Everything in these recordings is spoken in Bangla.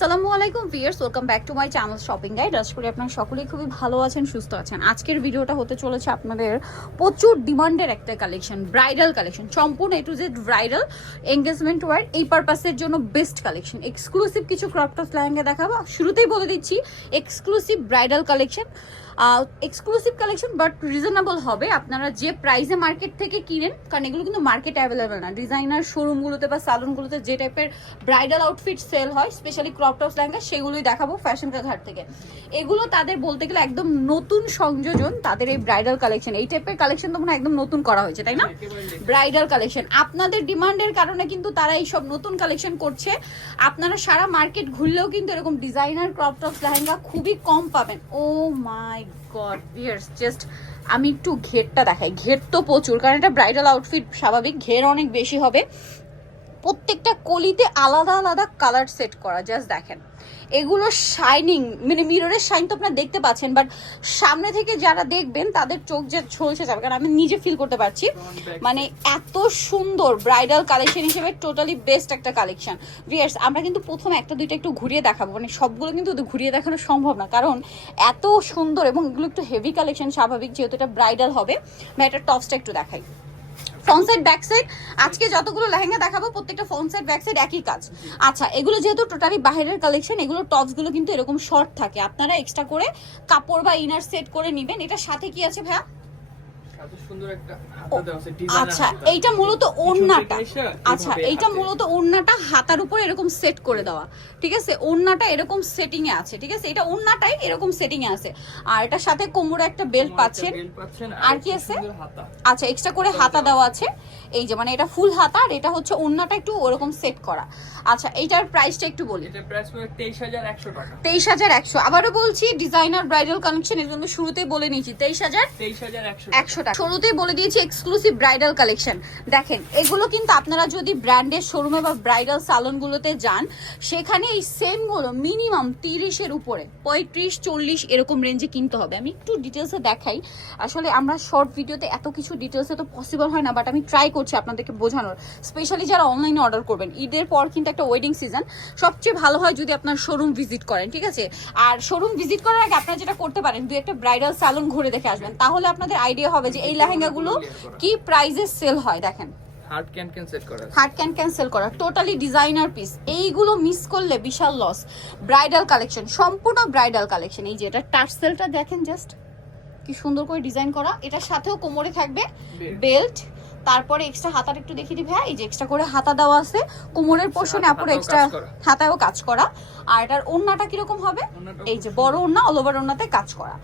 আসসালামু আলাইকুম viewers, welcome back to my channel shopping guide. আশা করি আপনারা সকলেই খুবই ভালো আছেন, সুস্থ আছেন। আজকের ভিডিওটা হতে চলেছে আপনাদের প্রচুর ডিমান্ডের একটা কালেকশন, ব্রাইডাল কালেকশন, সম্পূর্ণ A to Z bridal engagement wear এই পারপাসের জন্য বেস্ট কালেকশন। এক্সক্লুসিভ কিছু ক্রপ টপ লেহেঙ্গা দেখাবো। শুরুতেই বলে দিচ্ছি exclusive bridal collection, exclusive collection but reasonable হবে। আপনারা যে প্রাইসে মার্কেট থেকে কিনেন, কারণ এগুলো কিন্তু মার্কেট অ্যাভেলেবেল না। ডিজাইনার শোরুমগুলোতে বা সালুনগুলোতে যে টাইপের ব্রাইডাল আউটফিট সেল হয়, স্পেশালি ক্রপ টপস লেহেঙ্গা, সেগুলোই দেখাবো ফ্যাশন কা ঘাট থেকে। এগুলো তাদের বলতে গেলে একদম নতুন সংযোজন, তাদের এই ব্রাইডাল কালেকশন। এই টাইপের কালেকশন তো মনে হয় একদম নতুন করা হয়েছে, তাই না? ব্রাইডাল কালেকশন আপনাদের ডিমান্ডের কারণে কিন্তু তারা এই সব নতুন কালেকশন করছে। আপনারা সারা মার্কেট ঘুরলেও কিন্তু এরকম ডিজাইনার ক্রপ টপস লেহেঙ্গা খুবই কম পাবেন। ও মাই গড ভিউয়ার্স, জাস্ট আমি একটু ঘেরটা দেখাই। ঘের তো প্রচুর, কারণ এটা ব্রাইডাল আউটফিট, স্বাভাবিক ঘের অনেক বেশি হবে। প্রত্যেকটা কলিতে আলাদা আলাদা কালার সেট করা, জাস্ট দেখেন। এগুলো শাইনিং, মানে মিররের শাইন তো আপনারা দেখতে পাচ্ছেন, বাট সামনে থেকে যারা দেখবেন তাদের চোখ যে ঝলসে যাবে, কারণ আমি নিজে ফিল করতে পারছি। মানে এত সুন্দর ব্রাইডাল কালেকশন হিসেবে টোটালি বেস্ট একটা কালেকশন। ভিউয়ার্স, আমরা কিন্তু প্রথমে একটা দুইটা একটু ঘুরিয়ে দেখাবো, মানে সবগুলো কিন্তু ঘুরিয়ে দেখানো সম্ভব না, কারণ এত সুন্দর এবং এগুলো একটু হেভি কালেকশন, স্বাভাবিক যেহেতু এটা ব্রাইডাল হবে। আমি এটা টপসটা একটু দেখাই। ফ্রন্ট সাইড ব্যাক সাইড, আজকে যতগুলো লেহেঙ্গা দেখাবো প্রত্যেকটা ফ্রন্ট সাইড ব্যাক সাইড একই কাজ। আচ্ছা, এগুলো যেহেতু টোটালি বাইরের কালেকশন, এগুলো টপস গুলো কিন্তু এরকম শর্ট থাকে, আপনারা এক্সট্রা করে কাপড় বা ইনার সেট করে নেবেন। এটার সাথে কি আছে ভাইয়া? আচ্ছা, এইটা মূলত ওড়নাটা। আচ্ছা, এইটা মূলত ওড়নাটা হাতার উপরে এরকম সেট করে দেওয়া, ঠিক আছে? ওড়নাটা এরকম সেটিং এ আছে, ঠিক আছে? এটা ওড়নাটাই এরকম সেটিং এ আছে। আর এটার সাথে কোমরে একটা বেল্ট পাচ্ছেন। আর কি আছে? আচ্ছা, এক্সট্রা করে হাতা দেওয়া আছে। এই যে মানে এটা ফুল হাতা, আর এটা হচ্ছে ওড়নাটা একটু ওরকম সেট করা। আচ্ছা, এইটার প্রাইসটা একটু বলি। এটা প্রাইস পড়ে 23100 টাকা। 23100। আবারও বলছি, ডিজাইনার ব্রাইডাল কালেকশন, এর জন্য শুরুতেই বলে নিয়েছি 23100 টাকা। শুরুতেই বলে দিয়েছি এক্সক্লুসিভ ব্রাইডাল কালেকশন। দেখেন, এগুলো কিন্তু আপনারা যদি ব্র্যান্ডের শোরুমে বা ব্রাইডাল সালনগুলোতে যান, সেখানে এই সেমগুলো মিনিমাম 30-এর উপরে, 35-40 এরকম রেঞ্জে কিনতে হবে। আমি একটু ডিটেলসে দেখাই। আসলে আমরা শর্ট ভিডিওতে এত কিছু ডিটেলসে তো পসিবল হয় না, বাট আমি ট্রাই করছি আপনাদেরকে বোঝানোর। স্পেশালি যারা অনলাইনে অর্ডার করবেন, ঈদের পর কিন্তু একটা ওয়েডিং সিজন, সবচেয়ে ভালো হয় যদি আপনার শোরুম ভিজিট করেন, ঠিক আছে? আর শোরুম ভিজিট করার আগে আপনারা যেটা করতে পারেন, দুই একটা ব্রাইডাল সালন ঘুরে দেখে আসবেন, তাহলে আপনাদের আইডিয়া হবে যে এই লেহেঙ্গাগুলো কি প্রাইসে সেল হয়। দেখেন, হার্ড ক্যান সেট করা, হার্ড ক্যান করা, টোটালি ডিজাইনার পিস। এইগুলো মিস করলে বিশাল লস। ব্রাইডাল কালেকশন, সম্পূর্ণ ব্রাইডাল কালেকশন। এই যে এটা টার্সেলটা দেখেন, জাস্ট কি সুন্দর করে ডিজাইন করা। এটার সাথেও কোমরে থাকবে বেল্ট, তারপরে এক্সট্রা হাতার একটু দেখিয়ে দিই ভাই। এই যে এক্সট্রা করে হাতা দেওয়া আছে, কোমরের পোর্শনে আপুরে এক্সট্রা হাতায়ও কাজ করা। আর এটার ওড়নাটা কিরকম হবে? এই যে বড় ওড়না, অল ওভার ওড়নাতে কাজ করা,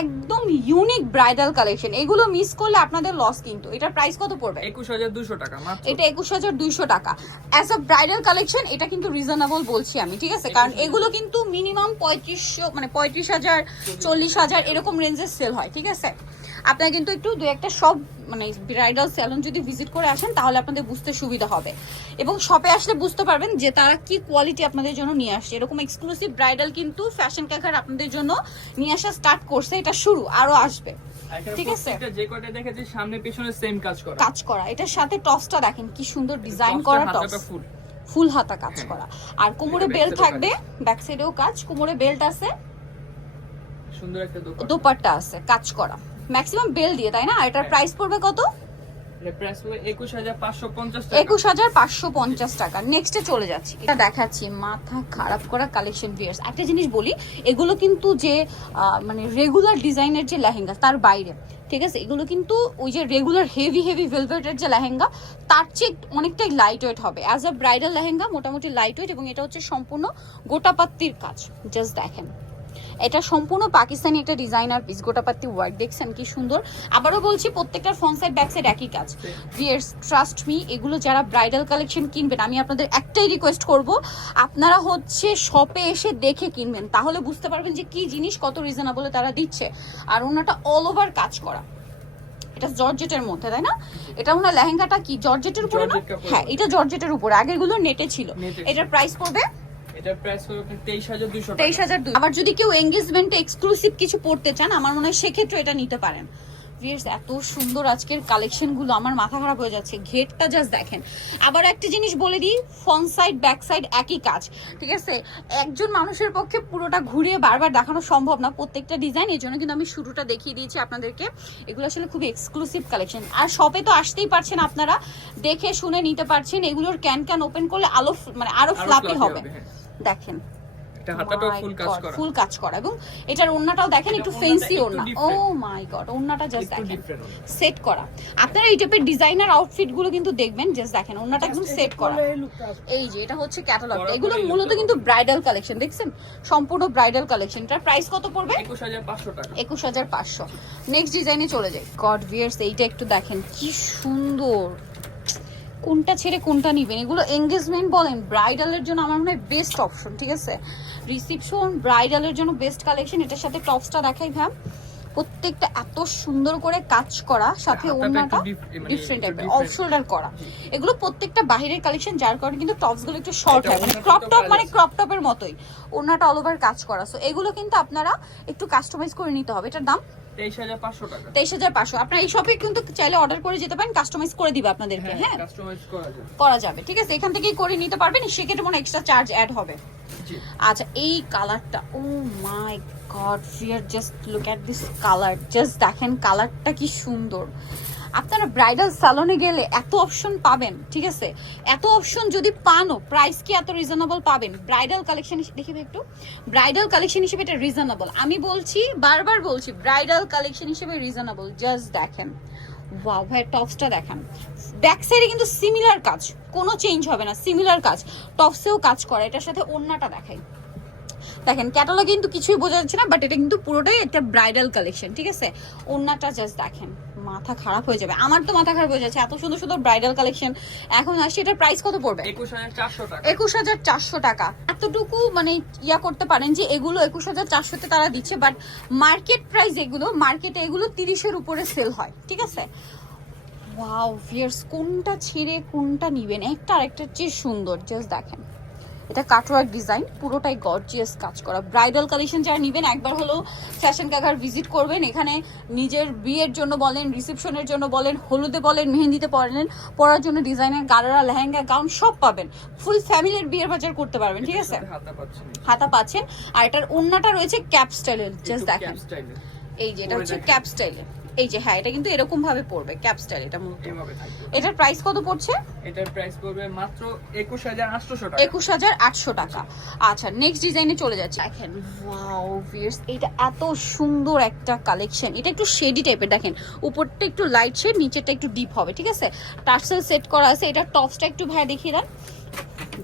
একদম ইউনিক ব্রাইডাল কালেকশন। এগুলো মিস করলে আপনাদের লস। কিন্তু এটার প্রাইস কত পড়বে? 21200 টাকা মাত্র। এটা 21200 টাকা। অ্যাজ আ ব্রাইডাল কালেকশন এটা কিন্তু রিজনেবল বলছি আমি, ঠিক আছে? কারণ এগুলো কিন্তু মিনিমাম 3500, মানে 35000, 40000 এরকম রেঞ্জের সেল হয়, ঠিক আছে? আপনারা কিন্তু একটু দুই একটা সব মানে ব্রাইডাল স্যালন যদি ভিজিট করে আসেন, তাহলে আপনাদের বুঝতে সুবিধা হবে, এবং শপে আসলে বুঝতে পারবেন যে তারা কি কোয়ালিটি আপনাদের জন্য নিয়ে আসছে। এরকম এক্সক্লুসিভ ব্রাইডাল কিন্তু ফ্যাশন কাকার আপনাদের জন্য নিয়ে আসা স্টার্ট করছে, এটা শুরু, আরো আসবে, ঠিক আছে? এটা যে কয়টা দেখেছি সামনে পিছনে সেম কাজ করা। এটার সাথে টপসটা দেখেন কি সুন্দর ডিজাইন করা টপস, ফুল হাতা কাজ করা। আর কোমরে বেল্ট থাকবে, ব্যাক সাইডেও কাজ, কোমরে বেল্ট আছে, সুন্দর একটা দোপাট্টা আছে কাজ করা, ম্যাক্সিমাম বেল দিয়ে, তাই না? এটার প্রাইস পড়বে কত? এর প্রাইস হলো 21550 টাকা। 21550 টাকা। নেক্সটে চলে যাচ্ছি, এটা দেখাচ্ছি মাথা খারাপ করা কালেকশন। ভিউয়ার্স, একটা জিনিস বলি, এগুলো কিন্তু যে মানে রেগুলার ডিজাইনের যে লেহেঙ্গা তার বাইরে, ঠিক আছে? এগুলো কিন্তু ওই যে রেগুলার হেভি ভেলভেটের যে লেহেঙ্গা, তার চেয়ে অনেকটাই লাইট ওয়েট হবে। অ্যাজ আ ব্রাইডাল লেহেঙ্গা মোটামুটি লাইট ওয়েট, এবং এটা হচ্ছে সম্পূর্ণ গোটাপাত্তির কাজ। জাস্ট দেখেন, এটা সম্পূর্ণ পাকিস্তানি একটা ডিজাইনার পিস, গোটাপাত্তি ওয়ার্ক, দেখছেন কি সুন্দর। আবারও বলছি, প্রত্যেকটার ফ্রন্ট সাইড ব্যাক সাইড একই কাজ। ভিউয়ার্স, ট্রাস্ট মি, এগুলো যারা ব্রাইডাল কালেকশন কিনবেন, আমি আপনাদের একটাই রিকোয়েস্ট করব, আপনারা হচ্ছে শপে এসে দেখে কিনবেন, তাহলে বুঝতে পারবেন যে কি জিনিস কত রিজনেবলে তারা দিচ্ছে। আর ওনাটা অল ওভার কাজ করা, এটা জর্জেটের মধ্যে, তাই না? এটা মনে হয় লেহেঙ্গাটা কি জর্জেটের উপরে না? হ্যাঁ, এটা জর্জেটের উপরে, আগেগুলো নেটে ছিল। এটার প্রাইস পড়বে, এটার প্রাইস হলো 23200 টাকা। 23200। আবার যদি কেউ এনগেজমেন্টে এক্সক্লুসিভ কিছু পড়তে চান, আমার মনে হয় সেক্ষেত্রে এটা নিতে পারেন। ভিউয়ার্স এত সুন্দর আজকের কালেকশনগুলো, আমার মাথা খারাপ হয়ে যাচ্ছে। ঘেরটা জাস্ট দেখেন। আবার একটা জিনিস বলে দিই, ফ্রন্ট সাইড ব্যাক সাইড একই কাজ, ঠিক আছে? একজন মানুষের পক্ষে পুরোটা ঘুরিয়ে বারবার দেখানো সম্ভব না প্রত্যেকটা ডিজাইন, এই জন্য কিন্তু আমি শুরুটা দেখিয়ে দিয়েছি আপনাদেরকে। এগুলো আসলে খুবই এক্সক্লুসিভ কালেকশন, আর শপে তো আসতেই পারছেন আপনারা, দেখে শুনে নিতে পারছেন। এগুলোর ক্যান ওপেন করলে মানে আরো ফ্লাপি হবে। দেখেন এটা হাতাটাও ফুল কাজ করা এবং এটার ওন্নাটাও দেখেন একটু ফ্যান্সি ওন্না। ও মাই গড, ওন্নাটা জাস্ট দেখেন সেট করা। আপনারা এই টাইপের ডিজাইনার আউটফিট গুলো কিন্তু দেখবেন, জাস্ট দেখেন ওন্নাটা একদম সেট করা। এই যে এটা হচ্ছে ক্যাটালগটা, এগুলো মূলত কিন্তু ব্রাইডাল কালেকশন, দেখছেন সম্পূর্ণ ব্রাইডাল কালেকশন। এটার প্রাইস কত পড়বে? 21500 টাকা। 21500। নেক্সট ডিজাইনে চলে যাই। গড ভিউয়ার্স এইটা একটু দেখেন কি সুন্দর, কোনটা ছেড়ে কোনটা নিবেন? এগুলো এঙ্গেজমেন্ট বলেন, ব্রাইডালের জন্য আমার মনে হয় বেস্ট অপশন, ঠিক আছে? রিসেপশন ব্রাইডালের জন্য বেস্ট কালেকশন। এটার সাথে টপসটা দেখাই ভাব, প্রত্যেকটা এত সুন্দর করে কাজ করা, সাথে ওন্নাটা ডিফারেন্ট টাইপের অফ শোল্ডার করা। এগুলো প্রত্যেকটা বাহিরের কালেকশন, যার কারণে কিন্তু টপস গুলো একটু শর্ট হয়, মানে ক্রপ টপ, মানে ক্রপ টপের মতোই। ওন্নাটা অল ওভার কাজ করা, সো এগুলো কিন্তু আপনারা একটু কাস্টমাইজ করে নিতে হবে। এটার দাম 23500 টাকা। 23500। আপনারা এই শপে কিন্তু চাইলে অর্ডার করে যেতে পারেন, কাস্টমাইজ করে দিবে আপনাদেরকে। হ্যাঁ, কাস্টমাইজ করা যাবে, ঠিক আছে? এখান থেকেই করে নিতে পারবেন, সেক্ষেত্রে মনে এক্সট্রা চার্জ অ্যাড হবে। জি। আচ্ছা, এই কালারটা, ও মাই গড ফিয়ার, just look at this colour, just দেখেন কালারটা কি সুন্দর। আপনারা ব্রাইডাল স্যালনে গেলে এত অপশন পাবেন, ঠিক আছে? এত অপশন যদি পানও, প্রাইস কি এত রিজনেবল পাবেন? ব্রাইডাল কালেকশন দেখিবে একটু, ব্রাইডাল কালেকশন হিসেবে এটা রিজনেবল। আমি বলছি, বারবার বলছি, ব্রাইডাল কালেকশন হিসেবে রিজনেবল। জাস্ট দেখেন, ওয়াও ভাই, টপসটা দেখেন। ব্যাক সাইডে কিন্তু সিমিলার কাজ, কোনো চেঞ্জ হবে না, সিমিলার কাজ, টপসেও কাজ করা। এটার সাথে ওন্নাটা দেখাই, দেখেন ক্যাটালগ কিন্তু কিছুই বোঝা যাচ্ছে না, বাট এটা কিন্তু পুরোটাই একটা ব্রাইডাল কালেকশন, ঠিক আছে? ওন্নাটা জাস্ট দেখেন, মাথা খারাপ হয়ে যাবে। আমার তো মাথা খারাপ হয়ে যাচ্ছে, এত সুন্দর সুন্দর ব্রাইডাল কালেকশন এখন আসছে। এটার প্রাইস কত পড়বে? 21400 টাকা। 21400 টাকা। এতটুকু মানে ইয়া করতে পারেন যে এগুলো 21400 তারা দিচ্ছে, বাট মার্কেট প্রাইস এগুলো, মার্কেটে এগুলো 30-এর উপরে সেল হয়, ঠিক আছে? ওয়াও ভিউয়ার্স, কোনটা ছেড়ে কোনটা নিবেন? একটা আরেকটার চেয়ে সুন্দর, জাস্ট দেখেন। এটা কাটওয়ার্ক ডিজাইন, পুরোটাই গর্জিয়াস কাজ করা। ব্রাইডাল কালেকশন যারা নেবেন, একবার হলো ফ্যাশন কাঘার ভিজিট করবেন। এখানে নিজের বিয়ের জন্য বলেন, রিসেপশনের জন্য বলেন, হলুদে বলেন, মেহেন্দিতে পরার জন্য ডিজাইনের গারারা, লেহেঙ্গা, গাউন সব পাবেন। ফুল ফ্যামিলির বিয়ের বাজার করতে পারবেন, ঠিক আছে? হাতা পাচ্ছেন। আর এটার ওন্নাটা রয়েছে ক্যাপ স্টাইলের, জাস্ট দেখেন। এই যে এটা হচ্ছে ক্যাপ স্টাইলের, এই যে হ্যাঁ, এটা কিন্তু এরকম ভাবে পড়বে, ক্যাপ স্টাইল। এটা মূলত এটার প্রাইস কত পড়ছে? এটার প্রাইস পড়বে মাত্র 21800 টাকা। 21800 টাকা। আচ্ছা, নেক্সট ডিজাইনে চলে যাচ্ছে। দেখেন, ওয়াও ভিউয়ার্স, এটা এত সুন্দর একটা কালেকশন। এটা একটু শেডি টাইপের, দেখেন উপরটা একটু লাইট শেড, নিচেরটা একটু ডিপ হবে, ঠিক আছে? টার্সেল সেট করা আছে। এটা টপসটা একটু ভাই দেখিয়ে দেন,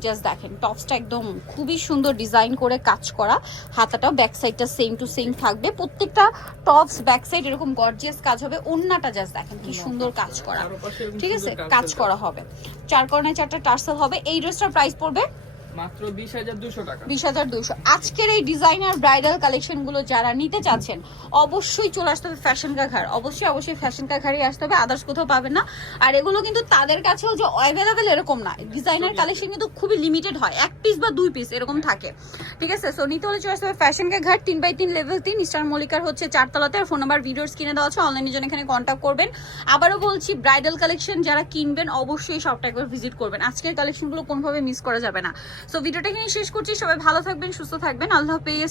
জাস্ট দেখেন টপসটা একদম খুবই সুন্দর ডিজাইন করে কাজ করা। হাতাটাও ব্যাক সাইডটা সেম টু সেম থাকবে, প্রত্যেকটা টপস ব্যাক সাইড এরকম গর্জিয়াস কাজ হবে। ওন্নাটা জাস্ট দেখেন কি সুন্দর কাজ করা, ঠিক আছে? কাজ করা হবে, 4 কর্নার 4টা টার্সেল হবে। এই ড্রেসটার প্রাইস পড়বে মাত্র 20200 টাকা। 20200। আজকের এই ডিজাইনার ব্রাইডাল কালেকশন গুলো যারা নিতে চাচ্ছেন, অবশ্যই চলে আসতে হবে ফ্যাশন কাঘার। অবশ্যই ফ্যাশন কাঘারই আসতে হবে, আদার্স কোথাও পাবেন না। আর এগুলো কিন্তু তাদের কাছেও যে অ্যাভেলেবেল এরকম না, ডিজাইনার কালেকশন কিন্তু খুবই লিমিটেড হয়, 1 পিস বা 2 পিস এরকম থাকে, ঠিক আছে? সো নিতে হলে চলে আসতে হবে ফ্যাশন কাঘার, 3x3 লেভেল 3, ইস্টার মল্লিকার হচ্ছে 4 তলাতে। আর ফোন নাম্বার ভিডিওস কিনে দেওয়া আছে, অনলাইনের জন্য এখানে কন্ট্যাক্ট করবেন। আবারও বলছি, ব্রাইডাল কালেকশন যারা কিনবেন অবশ্যই শপটা একবার ভিজিট করবেন। আজকের কালেকশনগুলো কোনোভাবে মিস করা যাবে না। সো ভিডিওটা এখানে শেষ করছি। সবাই ভালো থাকবেন, সুস্থ থাকবেন, আল্লাহ হাফেজ।